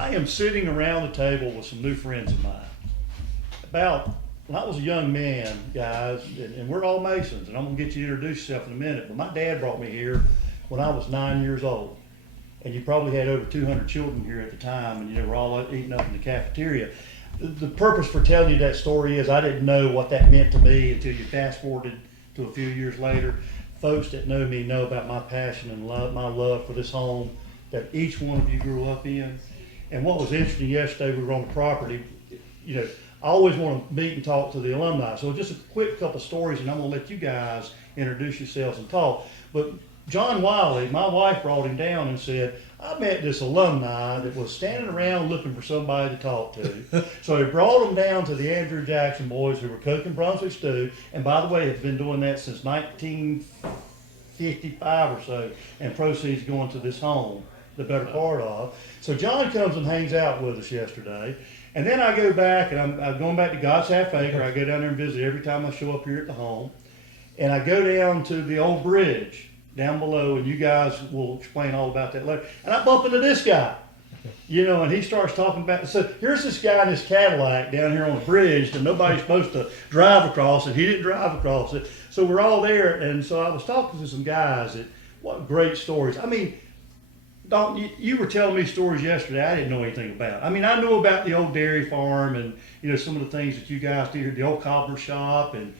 I am sitting around the table with some new friends of mine. When I was a young man, guys, and we're all Masons, and I'm gonna get you to introduce yourself in a minute, but my dad brought me here when I was 9 years old. And you probably had over 200 children here at the time, and you know, we're all eating up in the cafeteria. The purpose for telling you that story is I didn't know what that meant to me until you fast forwarded to a few years later. Folks that know me know about my passion and my love for this home that each one of you grew up in. And what was interesting yesterday, we were on the property, you know, I always want to meet and talk to the alumni. So just a quick couple stories, and I'm going to let you guys introduce yourselves and talk. But John Wiley, my wife brought him down and said, I met this alumni that was standing around looking for somebody to talk to. So he brought them down to the Andrew Jackson boys who were cooking Brunswick stew. And by the way, have been doing that since 1955 or so. And proceeds going to this home, the better part of. So John comes and hangs out with us yesterday. And then I go back, and I'm going back to God's Half Acre. I go down there and visit every time I show up here at the home. And I go down to the old bridge down below, and you guys will explain all about that later. And I bump into this guy, you know, and he starts talking about, so here's this guy in his Cadillac down here on the bridge that nobody's supposed to drive across, and he didn't drive across it. So we're all there, and so I was talking to some guys that, what great stories. I mean, you were telling me stories yesterday I didn't know anything about. I mean, I knew about the old dairy farm and, you know, some of the things that you guys do here, the old cobbler shop and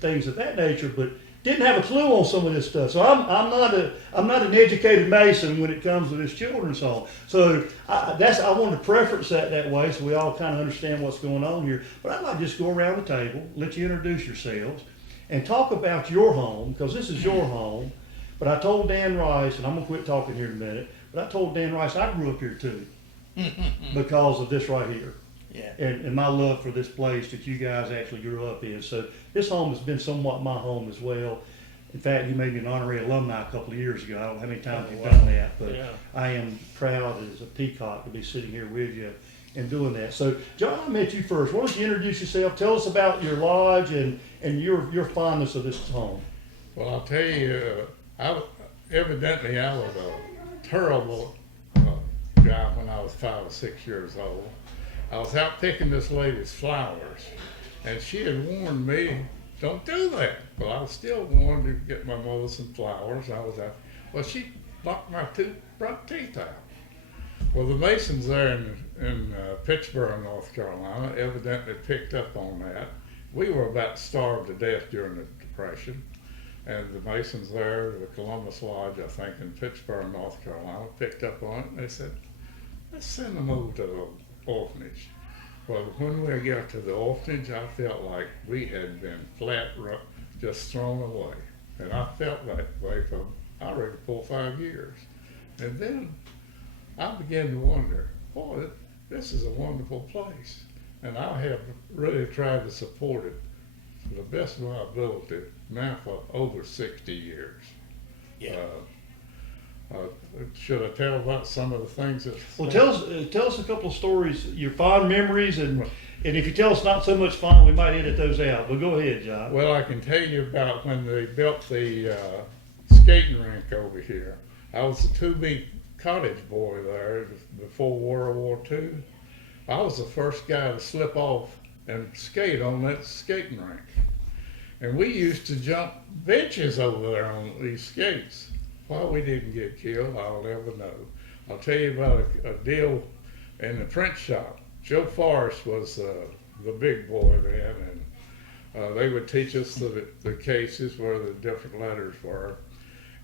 things of that nature, but didn't have a clue on some of this stuff. So I'm not an educated Mason when it comes to this children's home. So I wanted to preference that way so we all kind of understand what's going on here. But I'd like to just go around the table, let you introduce yourselves, and talk about your home, because this is your home. But I told Dan Rice, and I'm going to quit talking here in a minute, but I told Dan Rice I grew up here too because of this right here. Yeah. And my love for this place that you guys actually grew up in. So this home has been somewhat my home as well. In fact, you made me an honorary alumni a couple of years ago. I don't know how many times you've done that, but yeah. I am proud as a peacock to be sitting here with you and doing that. So John, I met you first. Why don't you introduce yourself? Tell us about your lodge and your fondness of this home. Well, I'll tell you, evidently I was a terrible guy when I was 5 or 6 years old. I was out picking this lady's flowers, and she had warned me, don't do that. Well, I was still wanting to get my mother some flowers. I was out. Well, she knocked my front teeth out. Well, the Masons there in Pittsburgh, North Carolina, evidently picked up on that. We were about starved to death during the Depression, and the Masons there, the Columbus Lodge, I think, in Pittsburgh, North Carolina, picked up on it, and they said, let's send them over to the orphanage. Well, when we got to the orphanage, I felt like we had been just thrown away. And I felt that way for, I reckon, 4 or 5 years. And then I began to wonder, boy, this is a wonderful place. And I have really tried to support it to the best of my ability now for over 60 years. Yeah. Should I tell about some of the things that? Well, tell us a couple of stories, your fond memories, and if you tell us not so much fun, we might edit those out. But go ahead, John. Well, I can tell you about when they built the skating rink over here. I was a 2B cottage boy there before World War II. I was the first guy to slip off and skate on that skating rink. And we used to jump benches over there on these skates. Why we didn't get killed, I'll never know. I'll tell you about a deal in the print shop. Joe Forrest was the big boy then, and they would teach us the cases where the different letters were.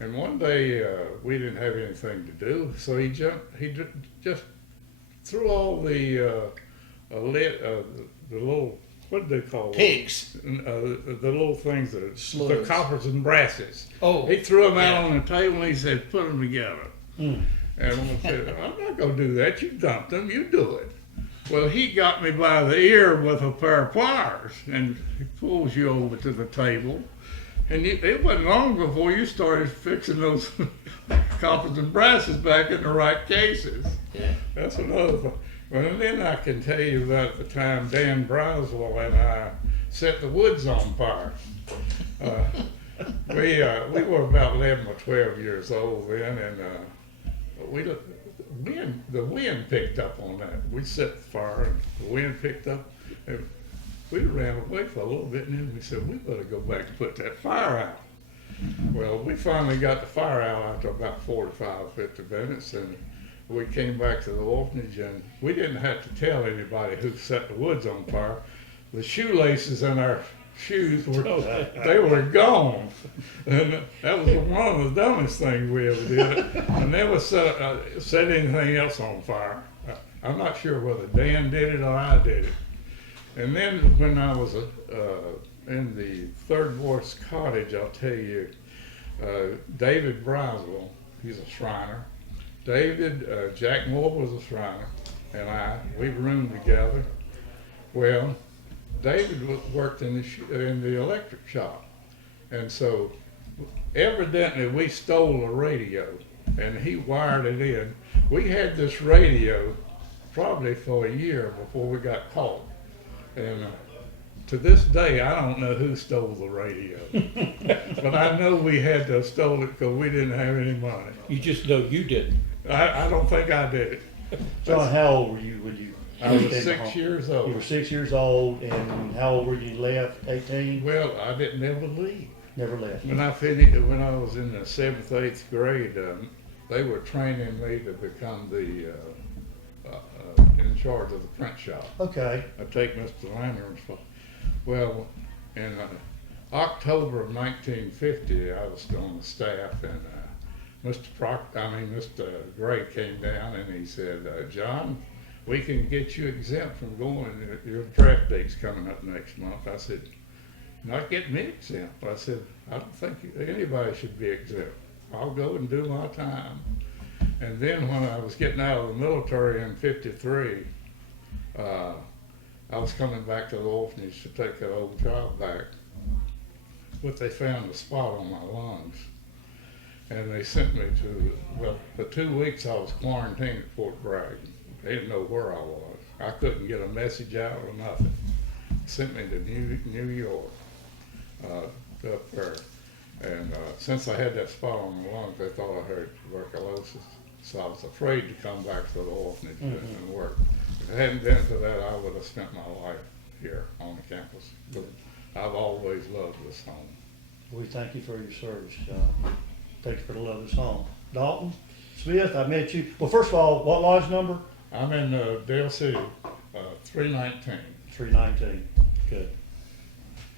And one day we didn't have anything to do, so he just threw all the little, what do they call pigs? The little things, Slugs. The coppers and brasses. Oh, he threw them out on the table and he said, put them together. And I said, I'm not going to do that. You dumped them, you do it. Well, he got me by the ear with a pair of pliers, and he pulls you over to the table. And it wasn't long before you started fixing those coppers and brasses back in the right cases. Yeah. That's another thing. Well, and then I can tell you about the time Dan Browswell and I set the woods on fire. We were about 11 or 12 years old then, and the wind picked up on that. We set the fire and the wind picked up, and we ran away for a little bit, and then we said, we better go back and put that fire out. Well, we finally got the fire out after about 45, 50 minutes, and we came back to the orphanage, and we didn't have to tell anybody who set the woods on fire. The shoelaces in our shoes they were gone, and that was one of the dumbest things we ever did. I never set anything else on fire. I'm not sure whether Dan did it or I did it. And then when I was in the Third Ward's cottage, I'll tell you, David Browswell, he's a Shriner. David, Jack Moore was a Shriner, and we roomed together. Well, David worked in the electric shop, and so evidently we stole a radio, and he wired it in. We had this radio probably for a year before we got caught, and to this day I don't know who stole the radio, but I know we had to have stolen it because we didn't have any money. You just know you didn't. I don't think I did it. John, how old were you when you? I was stayed in the 6 home? years You old. were 6 years old, and how old were you left? 18? Well, I didn't ever leave. Never left. When I was in the 7th, 8th grade, they were training me to become the in charge of the print shop. Okay. I take Mr. Lanning's spot. Well, in October of 1950, I was on the staff, and Mr. Gray came down and he said, John, we can get you exempt from going. Your draft date's coming up next month. I said, not get me exempt. I said, I don't think anybody should be exempt. I'll go and do my time. And then when I was getting out of the military in '53, I was coming back to the orphanage to take that old child back, but they found a spot on my lungs. And they sent me for 2 weeks I was quarantined at Fort Bragg. They didn't know where I was. I couldn't get a message out or nothing. Sent me to New York, up there. And since I had that spot on my lungs, they thought I had tuberculosis. So I was afraid to come back to the orphanage and work. If it hadn't been for that, I would have spent my life here on the campus. But I've always loved this home. We thank you for your service, John. Thank you for the love of this home. Dalton Smith, I met you. Well, first of all, what lodge number? I'm in Dale City, 319. 319. Good.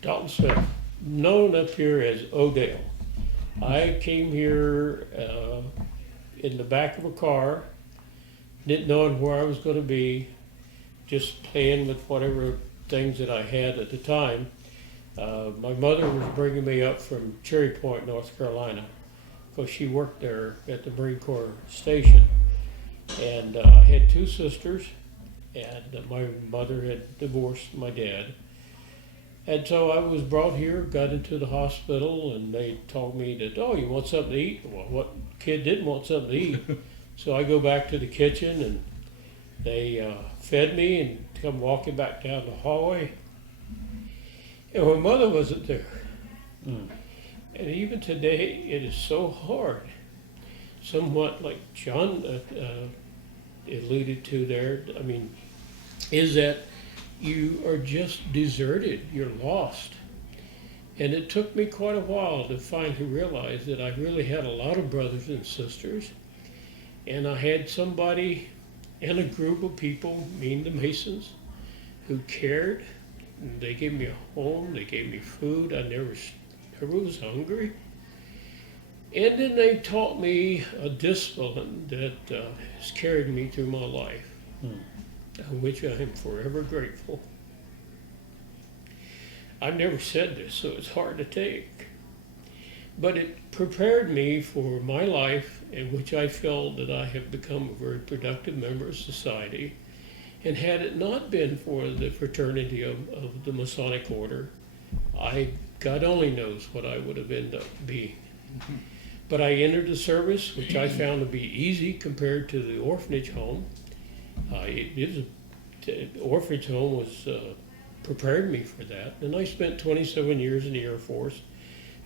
Dalton Smith, known up here as Odell. I came here in the back of a car, didn't know where I was going to be, just playing with whatever things that I had at the time. My mother was bringing me up from Cherry Point, North Carolina, because she worked there at the Marine Corps station. And I had 2 sisters, and my mother had divorced my dad. And so I was brought here, got into the hospital, and they told me that, oh, you want something to eat? Well, what kid didn't want something to eat? So I go back to the kitchen, and they fed me and come walking back down the hallway. And my mother wasn't there. And even today, it is so hard. Somewhat like John alluded to there, I mean, is that you are just deserted, you're lost. And it took me quite a while to finally realize that I really had a lot of brothers and sisters, and I had somebody and a group of people, meaning the Masons, who cared. They gave me a home, they gave me food, I never was hungry. And then they taught me a discipline that has carried me through my life, of which I am forever grateful. I've never said this, so it's hard to take. But it prepared me for my life, in which I feel that I have become a very productive member of society. And had it not been for the fraternity of the Masonic Order, God only knows what I would have ended up being. But I entered the service, which I found to be easy compared to the orphanage home. The orphanage home was prepared me for that. And I spent 27 years in the Air Force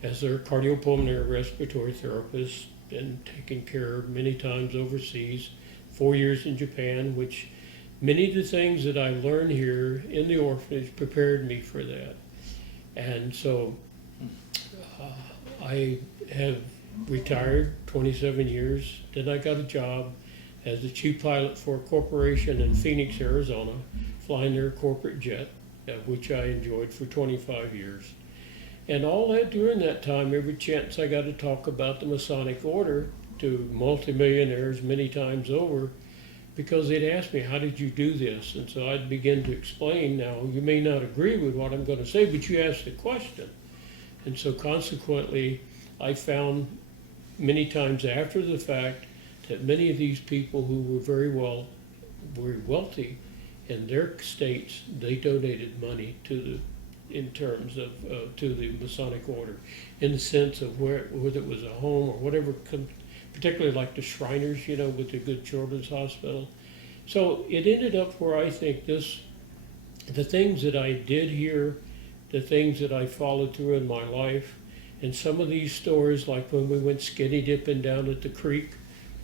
as their cardiopulmonary respiratory therapist and taken care of many times overseas 4 years in Japan, which many of the things that I learned here in the orphanage prepared me for that. And so I have retired 27 years. Then I got a job as the chief pilot for a corporation in Phoenix, Arizona, flying their corporate jet, which I enjoyed for 25 years. And all that during that time, every chance I got to talk about the Masonic Order to multimillionaires many times over, because they'd ask me, how did you do this? And so I'd begin to explain. Now, you may not agree with what I'm going to say, but you asked the question. And so consequently, I found many times after the fact that many of these people who were very wealthy in their states, they donated money to in terms of to the Masonic Order, in the sense of whether it was a home or whatever, particularly like the Shriners, with the Good Children's Hospital. So it ended up where I think the things that I did here, the things that I followed through in my life, and some of these stories, like when we went skinny dipping down at the creek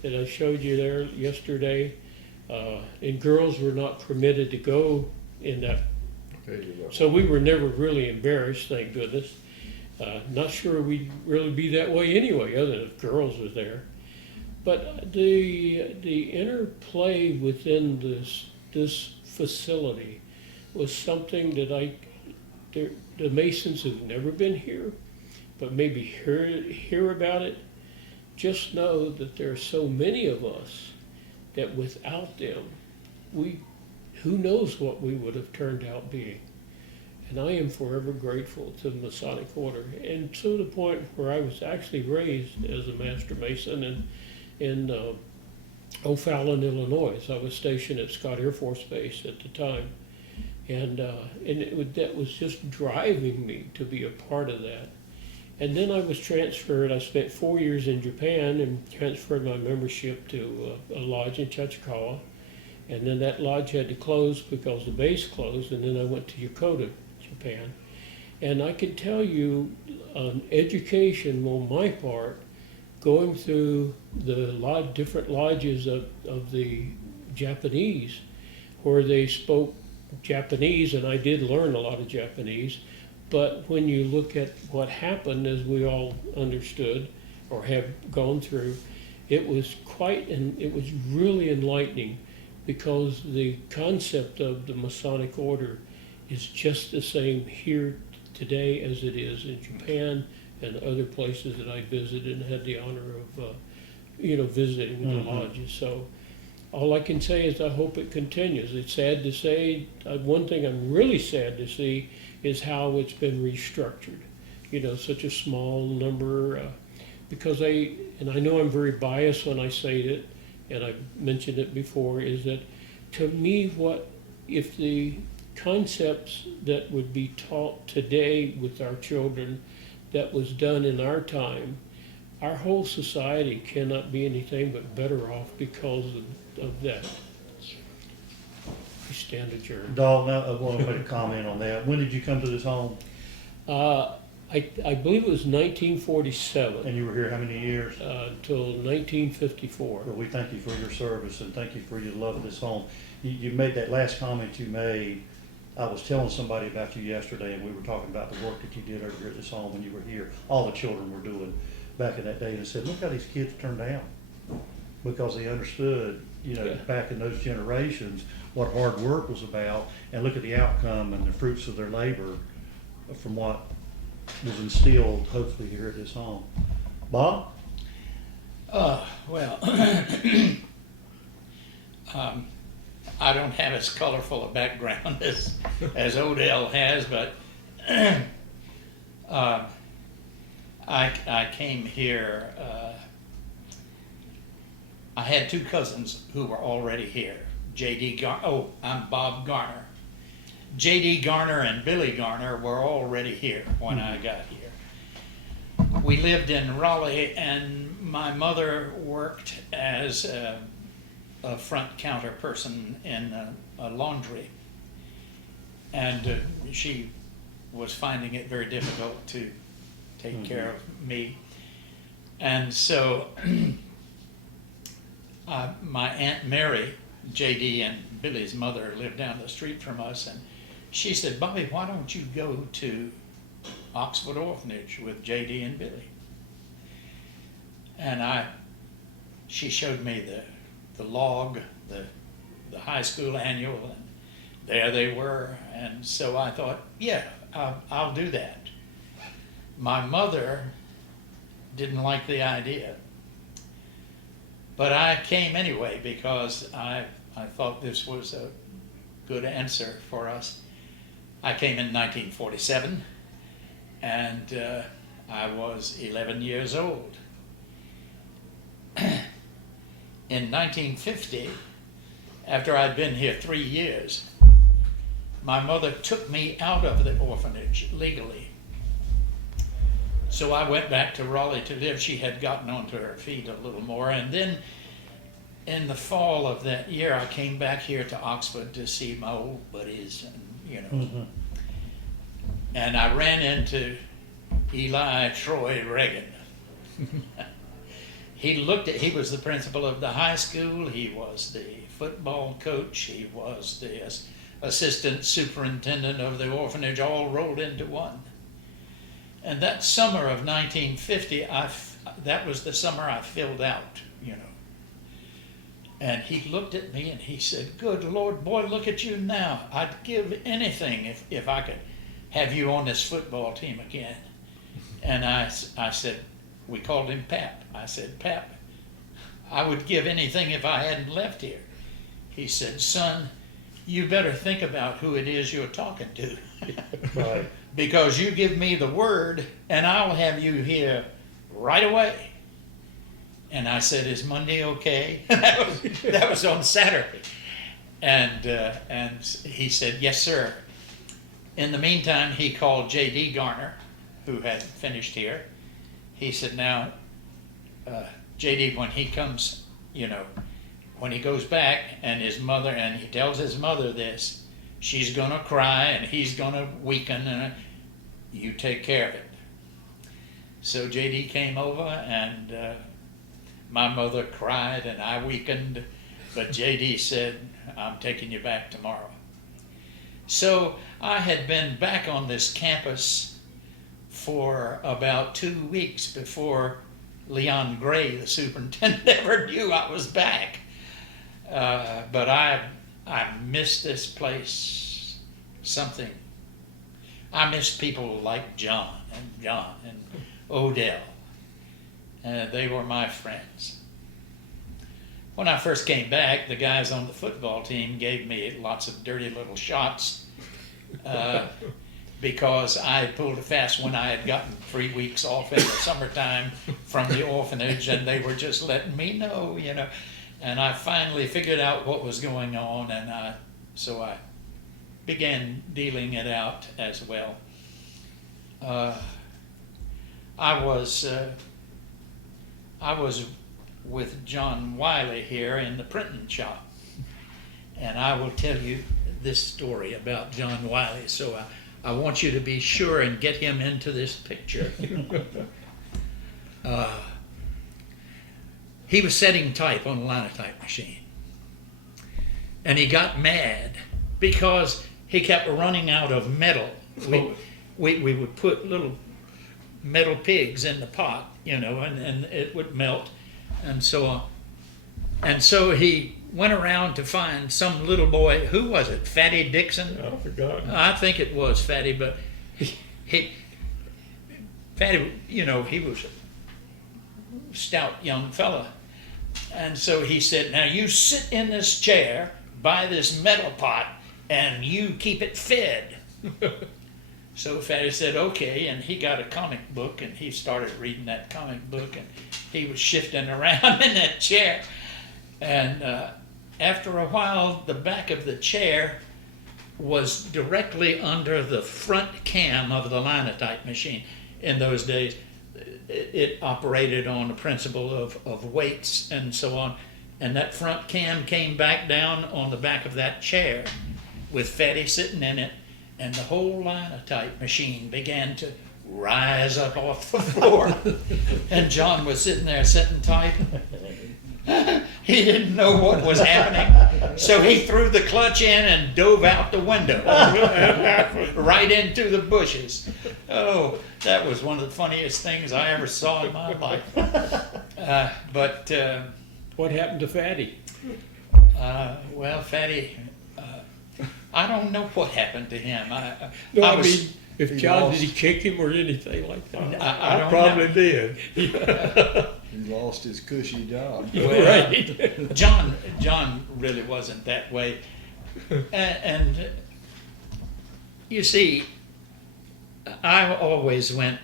that I showed you there yesterday, and girls were not permitted to go in that. There you go. So we were never really embarrassed, thank goodness. Not sure we'd really be that way anyway, other than if girls was there. But the interplay within this facility was something that the Masons have never been here, but maybe hear about it. Just know that there are so many of us that without them, who knows what we would have turned out being. And I am forever grateful to the Masonic Order, and to the point where I was actually raised as a Master Mason in O'Fallon, Illinois. I was stationed at Scott Air Force Base at the time, and that was just driving me to be a part of that. And then I was transferred. I spent 4 years in Japan and transferred my membership to a lodge in Chachikawa. And then that lodge had to close because the base closed, and then I went to Yokota, Japan. And I can tell you, education on my part, going through the different lodges of the Japanese, where they spoke Japanese, and I did learn a lot of Japanese, but when you look at what happened, as we all understood or have gone through, it was it was really enlightening, because the concept of the Masonic Order is just the same here today as it is in Japan and other places that I visited and had the honor of, visiting the lodges. So all I can say is I hope it continues. It's sad to say. One thing I'm really sad to see is how it's been restructured. Such a small number, because I know I'm very biased when I say it, and I've mentioned it before, is that to me, if the concepts that would be taught today with our children that was done in our time, our whole society cannot be anything but better off because of that. We stand adjourned. Dalton, I want to make a comment on that. When did you come to this home? I believe it was 1947. And you were here how many years? Till 1954. Well, we thank you for your service and thank you for your love of this home. You made that last comment you made. I was telling somebody about you yesterday, and we were talking about the work that you did over here at this home when you were here. All the children were doing back in that day, and I said, look how these kids turned out, because they understood, back in those generations, what hard work was about, and look at the outcome and the fruits of their labor from what was instilled, hopefully, here at this home. Bob? Well, I don't have as colorful a background as Odell has, but I came here. I had two cousins who were already here. I'm Bob Garner. J.D. Garner and Billy Garner were already here when I got here. We lived in Raleigh, and my mother worked as a front counter person in a laundry. And she was finding it very difficult to take care of me. And so my Aunt Mary, JD and Billy's mother, lived down the street from us, and she said, Bobby, why don't you go to Oxford Orphanage with JD and Billy? And she showed me the log, the high school annual, and there they were. And so I thought, yeah, I'll do that. My mother didn't like the idea, but I came anyway because I thought this was a good answer for us. I came in 1947, and I was 11 years old. In 1950, after I'd been here 3 years, my mother took me out of the orphanage legally. So I went back to Raleigh to live. She had gotten onto her feet a little more, and then in the fall of that year, I came back here to Oxford to see my old buddies, and Mm-hmm. and I ran into Eli Troy Reagan. He was the principal of the high school. He was the football coach. He was the assistant superintendent of the orphanage, all rolled into one. And that summer of 1950, that was the summer I filled out, And he looked at me and he said, "Good Lord, boy, look at you now. I'd give anything if I could have you on this football team again." And I said, we called him Pap. I said, "Pap, I would give anything if I hadn't left here." He said, "Son, you better think about who it is you're talking to." Right. Because you give me the word and I'll have you here right away. And I said, "Is Monday okay?" that was on Saturday. And he said, "Yes, sir." In the meantime, he called J.D. Garner, who had finished here. He said, "Now, J.D., when he comes, when he goes back and he tells his mother this, she's going to cry and he's going to weaken, and you take care of it." So J.D. came over, and my mother cried and I weakened, but J.D. said, "I'm taking you back tomorrow." So I had been back on this campus for about 2 weeks before Leon Gray, the superintendent, ever knew I was back. But I missed this place something. I missed people like John and Odell. They were my friends. When I first came back, the guys on the football team gave me lots of dirty little shots because I had pulled a fast one. I had gotten 3 weeks off in the summertime from the orphanage, and they were just letting me know, And I finally figured out what was going on, and so I began dealing it out as well. I was with John Wiley here in the printing shop, and I will tell you this story about John Wiley. So I want you to be sure and get him into this picture. He was setting type on a linotype machine, and he got mad because he kept running out of metal. We would put little metal pigs in the pot, and it would melt, and so on. And so he went around to find some little boy. Who was it? Fatty Dixon? I forgot. I think it was Fatty, but Fatty, he was a stout young fella. And so he said, "Now you sit in this chair by this metal pot and you keep it fed." So Fatty said, "Okay," and he got a comic book and he started reading that comic book, and he was shifting around in that chair. And after a while, the back of the chair was directly under the front cam of the linotype machine. In those days, it operated on the principle of weights and so on. And that front cam came back down on the back of that chair with Fatty sitting in it. And the whole linotype machine began to rise up off the floor. And John was sitting there setting type. He didn't know what was happening, so he threw the clutch in and dove out the window, right into the bushes. Oh, that was one of the funniest things I ever saw in my life. But What happened to Fatty? well, Fatty, I don't know what happened to him. No, I was- mean, if John, did he kick him or anything like that? I don't Probably know. did. He lost his cushy job. Well, Right. John really wasn't that way. And you see, I always went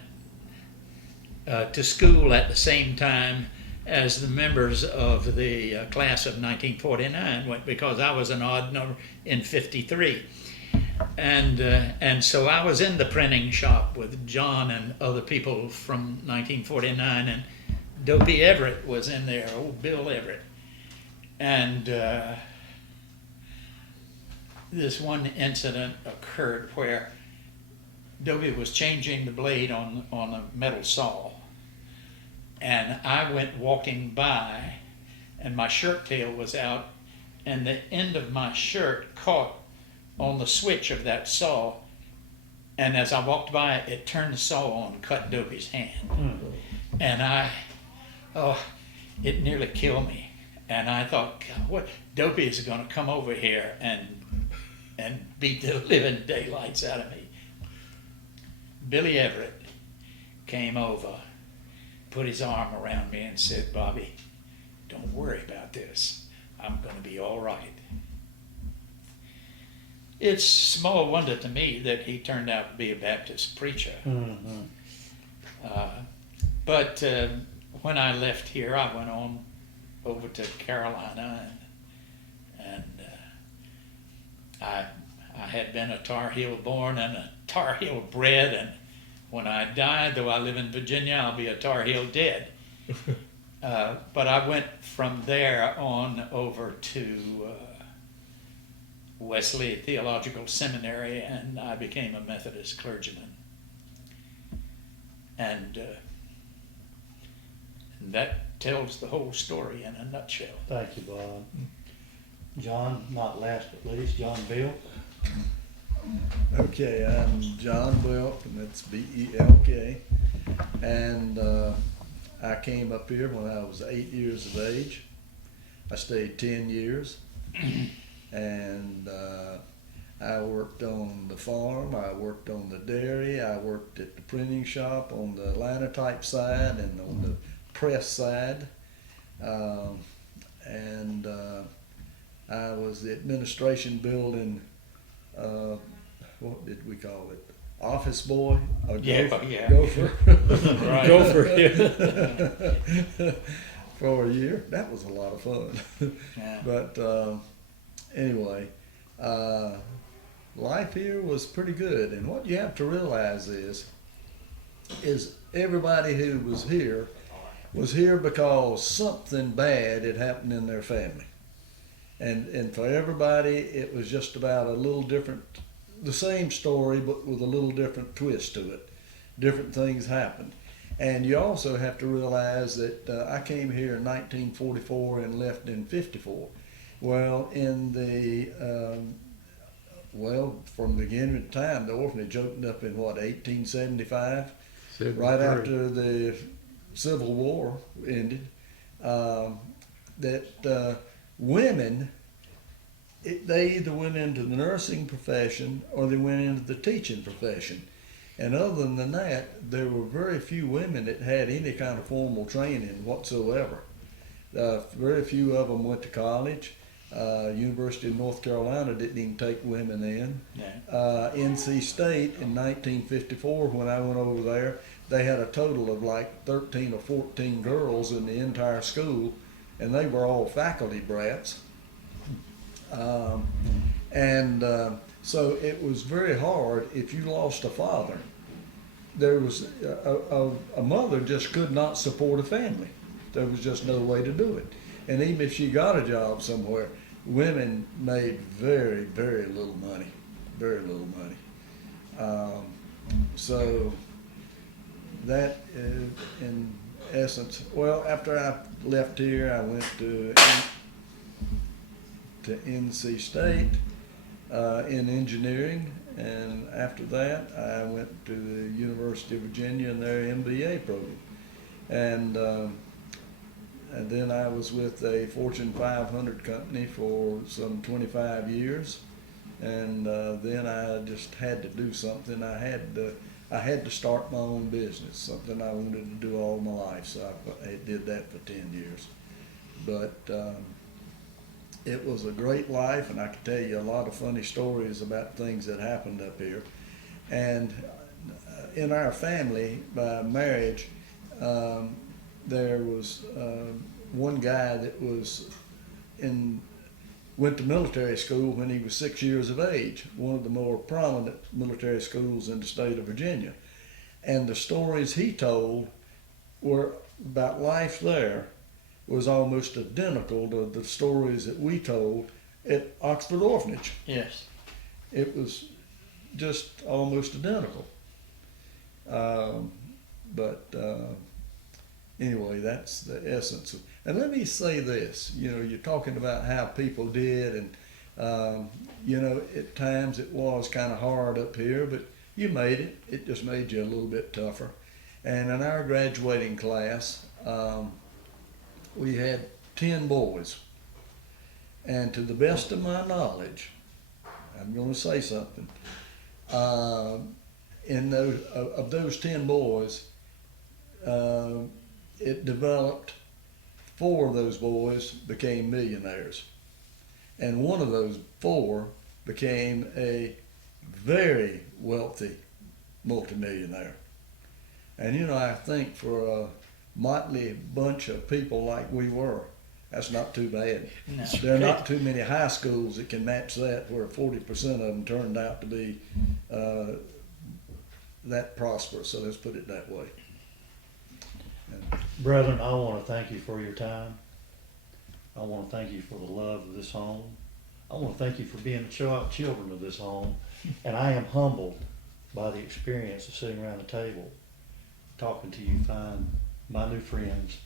to school at the same time as the members of the class of 1949 went, because I was an odd number in 53. And so I was in the printing shop with John and other people from 1949, and Dopey Everett was in there, old Bill Everett. And this one incident occurred where Dopey was changing the blade on a metal saw. And I went walking by, and my shirt tail was out, and the end of my shirt caught on the switch of that saw. And as I walked by, it turned the saw on and cut Dopey's hand. And it nearly killed me. And I thought, God, what, Dopey is going to come over here and beat the living daylights out of me. Billy Everett came over, put his arm around me and said, Bobby, don't worry about this. I'm going to be all right. It's small wonder to me that he turned out to be a Baptist preacher. Mm-hmm. But when I left here, I went on over to Carolina, and I had been a Tar Heel born and a Tar Heel bred, and when I die, though I live in Virginia, I'll be a Tar Heel dead. But I went from there on over to Wesley Theological Seminary, and I became a Methodist clergyman. And that tells the whole story in a nutshell. Thank you, Bob. John, not last but least, John Bill. Okay, I'm John Belk, and that's B-E-L-K. And I came up here when I was 8 years of age. I stayed 10 years. And I worked on the farm, I worked on the dairy, I worked at the printing shop on the linotype side and on the press side. And I was the administration building, what did we call it? Office boy? A gopher? Right. Go for it. For a year. That was a lot of fun. Yeah. But anyway, life here was pretty good. And what you have to realize is everybody who was here because something bad had happened in their family. And for everybody, it was just about a little different, the same story, but with a little different twist to it. Different things happened. And you also have to realize that I came here in 1944 and left in 54. Well, in the, from the beginning of time, the orphanage opened up in 1875? Right after the Civil War ended. Women, they either went into the nursing profession or they went into the teaching profession. And other than that, there were very few women that had any kind of formal training whatsoever. Very few of them went to college. University of North Carolina didn't even take women in. Yeah. NC State in 1954, when I went over there, they had a total of like 13 or 14 girls in the entire school, and they were all faculty brats. So it was very hard if you lost a father. There was a mother just could not support a family. There was just no way to do it. And even if she got a job somewhere, women made very, very little money, very little money. So that, and essence, well, after I left here, I went to NC State in engineering, and after that, I went to the University of Virginia in their MBA program, and then I was with a Fortune 500 company for some 25 years, and then I just had to do something. I had to start my own business, something I wanted to do all my life, so I did that for 10 years. But it was a great life, and I can tell you a lot of funny stories about things that happened up here. And in our family, by marriage, there was one guy that went to military school when he was 6 years of age, one of the more prominent military schools in the state of Virginia. And the stories he told were about life there was almost identical to the stories that we told at Oxford Orphanage. Yes. It was just almost identical. Anyway, that's the essence of. And let me say this: you're talking about how people did, and at times it was kind of hard up here, but you made it. It just made you a little bit tougher. And in our graduating class, we had 10 boys, and to the best of my knowledge, I'm going to say something. Of those 10 boys, it developed 4 of those boys became millionaires. And one of those 4 became a very wealthy multimillionaire. And I think for a motley bunch of people like we were, that's not too bad. No. There are not too many high schools that can match that, where 40% of them turned out to be that prosperous. So let's put it that way. Brethren, I want to thank you for your time. I want to thank you for the love of this home. I want to thank you for being the children of this home. And I am humbled by the experience of sitting around the table, talking to you fine, my new friends,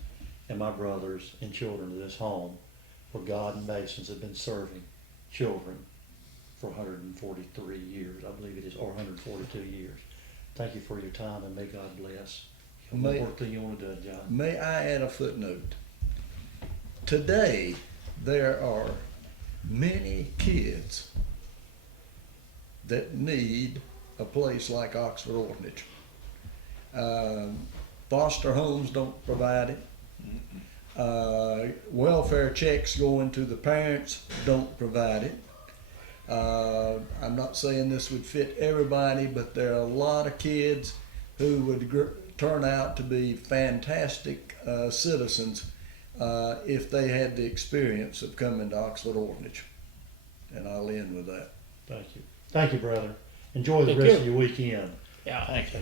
and my brothers and children of this home, where God and Masons have been serving children for 143 years, I believe it is, or 142 years. Thank you for your time, and may God bless. One more thing you want to do, John? May I add a footnote? Today, there are many kids that need a place like Oxford Orphanage. Foster homes don't provide it. Welfare checks going to the parents don't provide it. I'm not saying this would fit everybody, but there are a lot of kids who would turn out to be fantastic citizens if they had the experience of coming to Oxford Orphanage. And I'll end with that. Thank you. Thank you, brother. Enjoy the Thank rest you. of your weekend. Yeah. Thank you.